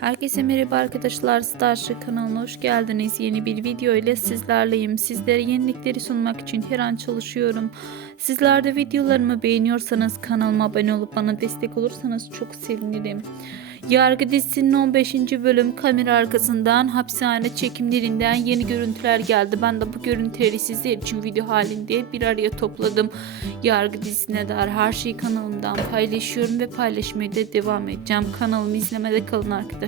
Herkese merhaba arkadaşlar Starship kanalına hoş geldiniz. Yeni bir video ile sizlerleyim. Sizlere yenilikleri sunmak için her an çalışıyorum. Sizler de videolarımı beğeniyorsanız kanalıma abone olup bana destek olursanız çok sevinirim. Yargı dizisinin 15. bölüm kamera arkasından hapishane çekimlerinden yeni görüntüler geldi. Ben de bu görüntüleri sizler için video halinde bir araya topladım. Yargı dizisine dair her şeyi kanalımdan paylaşıyorum ve paylaşmaya da devam edeceğim. Kanalımı izlemede kalın arkadaşlar.